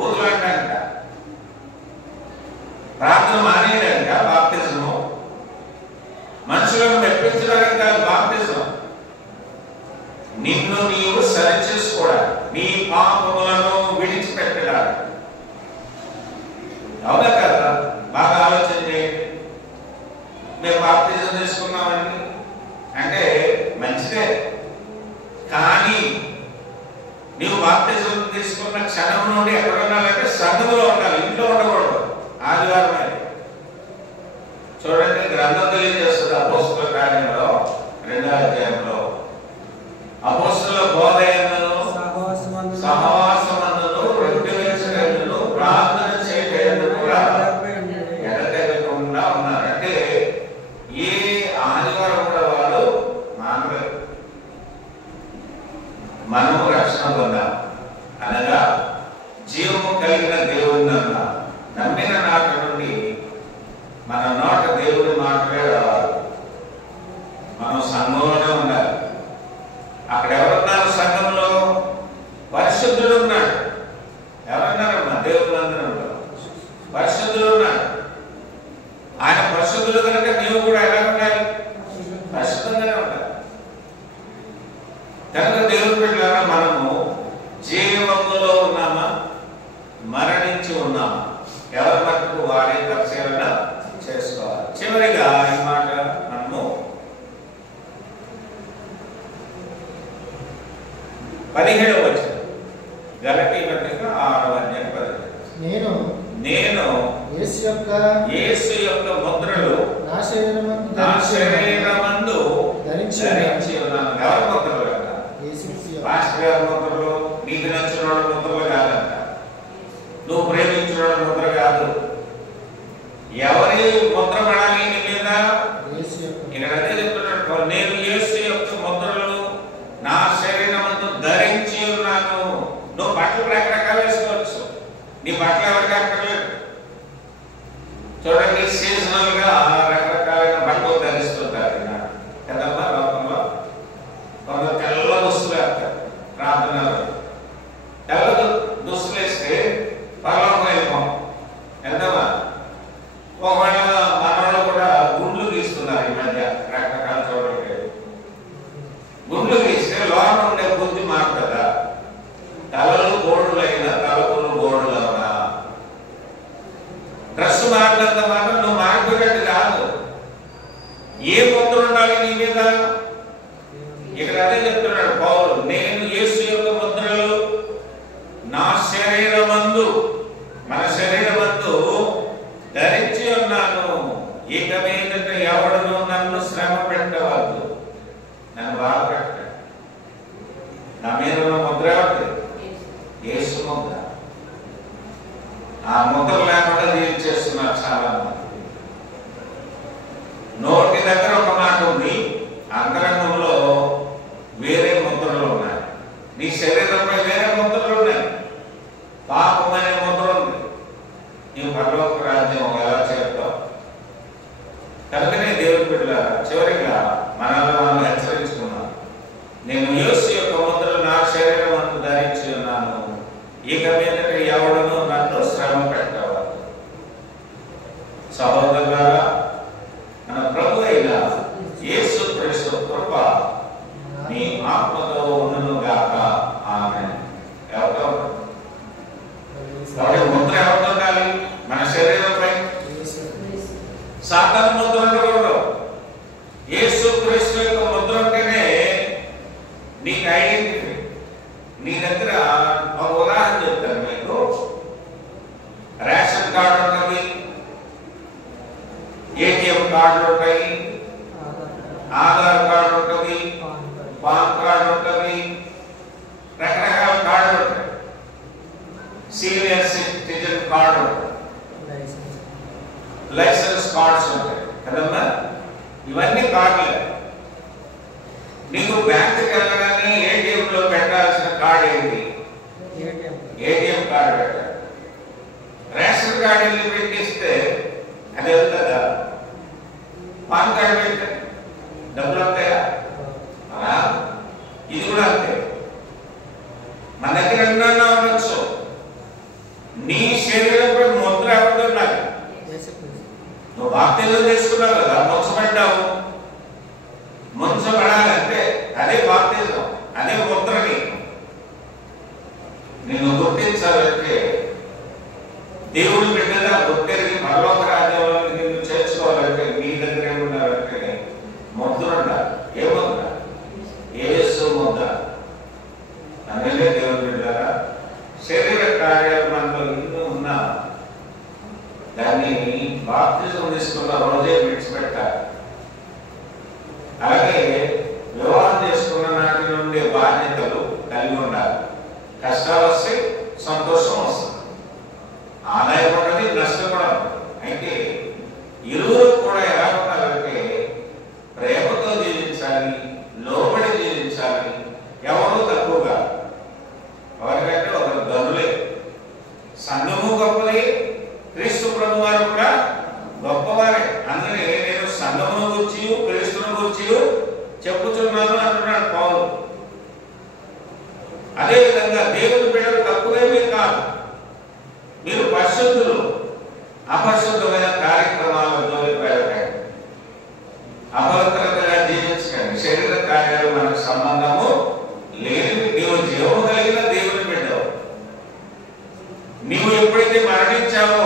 ఊరులాంట ప్రార్థన మానేయడంట బాప్తిజము. మనుషులను మెప్పించడానికి కాదు బాప్తిజం. నిన్ను నీవు సరి చేసుకోవడానికి, నీ పాపములను విడిచిపెట్టడానికి. అవునా కదా? బాగా ఆలోచన చేయండి. మేము బాప్తిజం తీసుకున్నామండి అంటే మంచిదే, కానీ నీవు బాప్తిజం తీసుకున్న క్షణం నుండి ఎక్కడ ఉండాలంటే సంఘంలో ఉండాలి, ఇంట్లో ఉండకూడదు. ఆదివారం చూడండి, గ్రంథం తెలియజేస్తుంది అపోస్తలుల కార్యంలో 2వ అధ్యాయంలో అపోస్తలుల బోధ యందును సహవాసమందును రొట్టె విరుచుటయందును ప్రార్థన చేయటయందును కూడా ఎడతెగకుండా ఉన్నారు. అంటే ఏ ఆదివారం కూడా వాళ్ళు మానలేదు. మనము రక్షణ పొందాం అనగా జీవము కలిగిన దేవుని నమ్మిన నాటి నుండి మన నోట దేవుడి మాటలే రావాలి. మనం సంఘంలోనే ఉండాలి. అక్కడ ఎవరున్నారు? సంఘంలో పరిశుద్ధుడు ఉన్నాడు. ఎవరున్నారమ్మా? దేవుడు అందరూ పరిశుద్ధుడు ఉన్నాడు. ఆయన పరిశుద్ధుడు కనుక నీవు కూడా ఎలా ఉండాలి? పరిశుద్ధంగానే ఉండాలి. కనుక దేవుడు బిడ్డలారా, మనము జీవములో ఉన్నామా, మరణించి ఉన్నామా? ఎవరి మట్టుకు వాడే పరిశీలన చేసుకోవాలి. చివరిగా ఈ మాట మనము 17వ వచనం గలతీ పత్రిక 6వ అధ్యాయం 17. నేను యేసు యొక్క ముద్రలు నా శరీరమందు ధరించి ఉన్నాను. ఎవరి ముద్రలు కదా? పాస్టర్ గారి ముద్రలు, నీకు నచ్చిన ముద్రలు కాదంట, నువ్వు ప్రేమించిన ముద్ర కాదు. ఎవరి ముద్ర పడాలి నీ మీద? ఇక్కడ అదే చెప్తున్నాడు, నేను యేసు యొక్క ముద్రలు నా శరీరమందు ధరించి ఉన్నాను. నువ్వు బట్టలు రకరకాలు వేసుకోవచ్చు, నీ బట్టలు ఎవరికి అక్కర్లేదు. చూడండి, సీజనల్ గా రకరకాలైన బట్టలు ధరిస్తుంటారు కదమ్మా. లోకంలో కొందరు తెల్ల దుస్తులు వేస్తారు ప్రార్థనలో. తెల్ల దుస్తులు వేస్తే పరలోకం వెళ్ళిపోం. ఎంతమా? ఒకవేళ మనలో కూడా గుండ్లు గీస్తున్నారు ఈ మధ్య రకరకాల చూడండి. గుండ్లు గీస్తే లోపల ఉండే బుద్ధి మారుతుందా? తలలు గోడులైనా తలపులు గోడులవునా? డ్రెస్ మారినంత మాత్రం నువ్వు మారిపోయేట్టు కాదు. ఏ ముద్ర ఉండాలి నీ మీద? ఇక్కడ అదే చెప్తున్నాడు పౌలు, నేను యేసు యొక్క ముద్రలు నా శరీరమందు, మన శరీరమందు ధరించి ఉన్నాను. ఇక మీదట ఎవడును నన్ను శ్రమ పెట్టవద్దు, నన్ను బాధ పెట్టాడు. నా మీద ఉన్న ముద్ర ఎవరిది? యేసు ముద్ర. ఆ ముద్ర లేకుండా జీవించేస్తున్నారు చాలా మంది. నోటి దగ్గర ఒక మాట ఉంది, అంతరంగంలో వేరే ముద్రలు ఉన్నాయి. నీ శరీరంపై వేరే ముద్రలు ఉన్నాయి. పాపం అనే ముద్ర ఉంది. నీవు పరలోక రాజ్యం ఎలా చేరుతావు? కనుకనే దేవుడి బిడ్డలారా, చివరిగా మనల్ని మనం హెచ్చరించుకున్నాం. నేను యేసు యొక్క ముద్రలు నా శరీరం అందు ధరించి ఉన్నాను. ఇక మీదట ఎవడును నన్ను శ్రమ పెట్టవద్దు. సహోదరులారా, మన ప్రభు అయిన యేసు క్రీస్తు కృప మీ ఆత్మతో ఉండును గాక. ఆమేన్. ఎవరితో? ముద్ర ఎవరితో ఉండాలి? మన శరీరంపై సాతాను ముద్ర ఉండకూడదు. యేసు క్రీస్తు యొక్క ముద్ర ఉంటేనే నీకు ఐడెంటిటీ. నీ దగ్గర ఒక ఉదాహరణ చెప్తాను మీకు. రేషన్ కార్డు ఉంటుంది, ఏటీఎం కార్డులు ఉంటాయి, ఆధార్ కార్డు ఉంటుంది, పాన్ కార్డు ఉంటుంది, రకరకాల కార్డులు ఉంటాయి. సీనియర్ సిటిజన్ కార్డు ఉంటుంది, లైసెన్స్ కార్డ్స్ ఉంటాయి కదమ్మా. ఇవన్నీ కార్డులే. నీకు బ్యాంకుకి వెళ్ళగానే ఏటీఎంలో పెట్టాల్సిన కార్డు ఏంటి? ఏటీఎం కార్డు పెట్టాలి. రేషన్ కార్డు వెళ్ళి పెట్టిస్తే అది వెళ్తుందా? పాన్ కార్డు పెట్టాలి, డబ్బులు వస్తాయా? ఇది కూడా అంతే. మన దగ్గర ఎన్నన్నా ఉండొచ్చు, నీ శరీరంపై ముద్ర ఎవరితో ఉండాలి? నువ్వు బాప్తిజం చేసుకున్నావు కదా, ముంచబడ్డావు, ముంచబడాలంటే అదే బాప్తిజం, అదే ముద్రని నిన్ను గుర్తించాలంటే దేవుడు బిడ్డగా గుర్తెరిగి పరలోక రాజ్యంలో నిన్ను చేర్చుకోవాలంటే నీ దగ్గర ఏమున్నారంటే ముద్ర ఉండాలి. ఏ ముద్ర? యేసు ముద్ర. అందుకే దేవుడు బిడ్డగా శరీర కార్యాలు మనలో ఇన్ని ఉన్నా దాన్ని బాప్తిజం తీసుకున్న రోజే విడిచిపెట్టాలి. అలాగే వివాహం చేసుకున్న నాటి నుండి బాధ్యతలు కలిగి ఉండాలి. కష్టాలు వస్తే సంతోషం వస్తుంది, ఆదాయం ఉంటుంది, నష్టం కూడా ఉంటుంది. అయితే ఇరువురు కూడా ఎలా ఉండాలంటే ప్రేమతో జీవించాలి, లోబడి జీవించాలి. ఎవరు తక్కువగా, ఎవరికంటే ఒకరు గనులే. సంఘము గొప్పది, క్రీస్తు ప్రభు వారు కూడా గొప్పవారే. అందుకని నేను సంఘమును గురించి క్రీస్తును గురించి చెప్పుచున్నాను అంటున్నాడు పౌలు. అదేవిధంగా దేవుని బిడ్డలు తక్కువేమీ కాదు. మీరు పరిశుద్ధులు, అపరిశుద్ధమైన కార్యక్రమాలతో వెళ్ళకండి, అపవిత్రతగా జీవించకండి. శరీర కార్యాలు మనకు సంబంధము లేని. నీవు జీవము కలిగిన దేవుని బిడ్డవు. నీవు ఎప్పుడైతే మరణించావో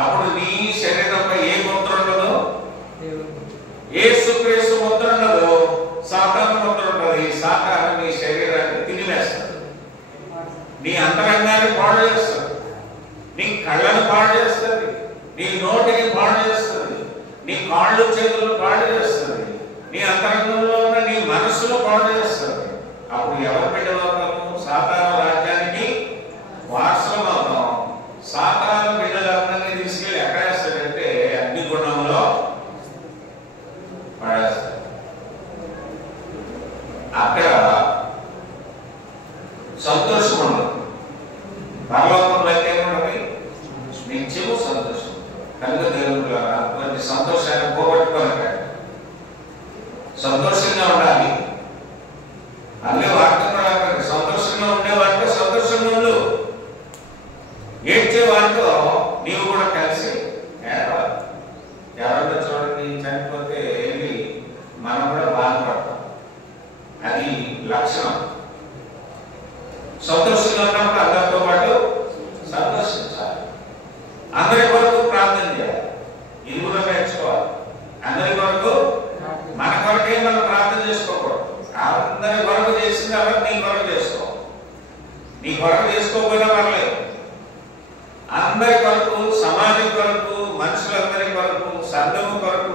అప్పుడు నీ శరీరంపై ఏ ముద్ర ఉండదు? యేసుక్రీస్తు ముద్ర ఉండదు, సాతాను ముద్ర ఉండదు. సాతాను నీ శరీరాన్ని తినివేస్తుంది, నీ అంతరంగాన్ని పాడు చేస్తుంది, నీ కళ్ళను పాడు చేస్తుంది, నీ నోటిని పాడు చేస్తుంది, నీ కాళ్ళు చేతులను పాడు చేస్తుంది, నీ అంతరంగంలో ఉన్న నీ మనస్సును పాడు చేస్తుంది. అప్పుడు ఎవరి బిడ్డలవుతాము? సాతాను రాజ్యానికి వారసులం అవుతాం. సాతాను బిడ్డలందరినీ తీసుకెళ్ళి ఎక్కడ వేస్తాడంటే అగ్నిగుండంలో పడేస్తాడు. అక్కడ సంతోషం ఉండదు. పరలోకంలో అయితే ఏముండదు? నిత్యము సంతోషం. కనుక దేవుడు అటువంటి సంతోషాన్ని పోగొట్టుకోలేక సంతోషంగా ఉండాలి. అన్నీ వాటితో సంతోషంగా ఉండే వాటితో సంతోషంగా ఉండు. ఏడ్చే వాటితో నీవు కూడా కలిసి ఏడవాలి. ఎవరైనా చూడండి చనిపోతే వెళ్ళి మనం కూడా బాధపడతాం, అది లక్షణం. సంతోషంగా ఉన్నప్పుడు అందరితో పాటు సంతోషించాలి. అందరి కొరకు ప్రార్థన చేయాలి. ఇది కూడా నేర్చుకోవాలి. అందరి కొరకు, మన కొరకే మనం ప్రార్థన చేసుకోకూడదు. అందరి కొరకు చేసింది ఎవరు? నీ కొరకు చేసుకో. నీ కొరకు చేసుకోకపోయినా పర్లేదు. అందరి కొరకు, సమాజం కొరకు, మనుషులందరి కొరకు, సంఘము కొరకు,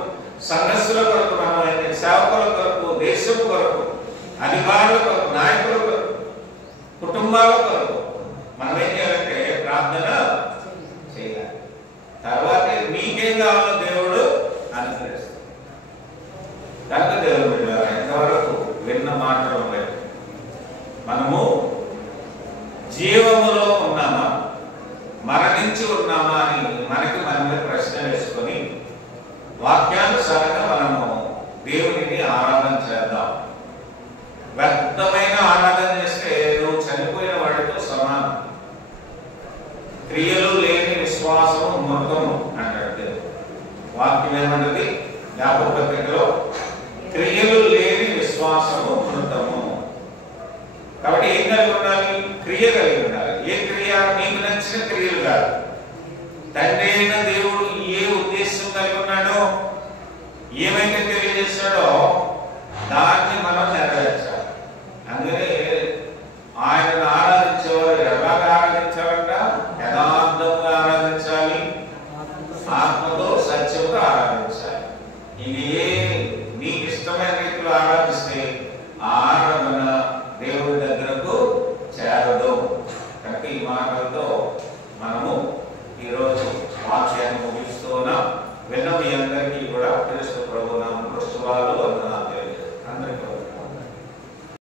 సంఘస్థుల కొరకు, మనం అయితే సేవకుల కొరకు, దేశం కొరకు, అధికారుల కొరకు, నాయకుల కొరకు, కుటుంబాల కొరకు మనం ఏం చేయాలంటే ప్రార్థన చేయాలి. తర్వాత నీకేం కావాలో దేవుడు అనుగ్రహిస్తాడు. కనుక దేవుడు ఎంతవరకు విన్న మాటలు మనము జీవములో ఉన్నామా, మరణించి ఉన్నామా అని మనకి మనమే ప్రశ్న వేసుకొని వాక్యానుసారంగా మనము దేవునిని ఆరాధన చేద్దాం. వ్యర్థమైన ఆరాధన చేస్తే నువ్వు చనిపోయిన వాడితో సమానం. క్రియలు లేని విశ్వాసము మృతము అంటాడు వాక్యం. ఏమంటది? యాకోబు పత్రికలో క్రియలు లేని విశ్వాసము మృతము. కాబట్టి ఏం కలిగి ఉండాలి? క్రియ కలిగి ఉండాలి. ఏ క్రియ? నీకు నచ్చిన క్రియలు కాదు, తండ్రి అయిన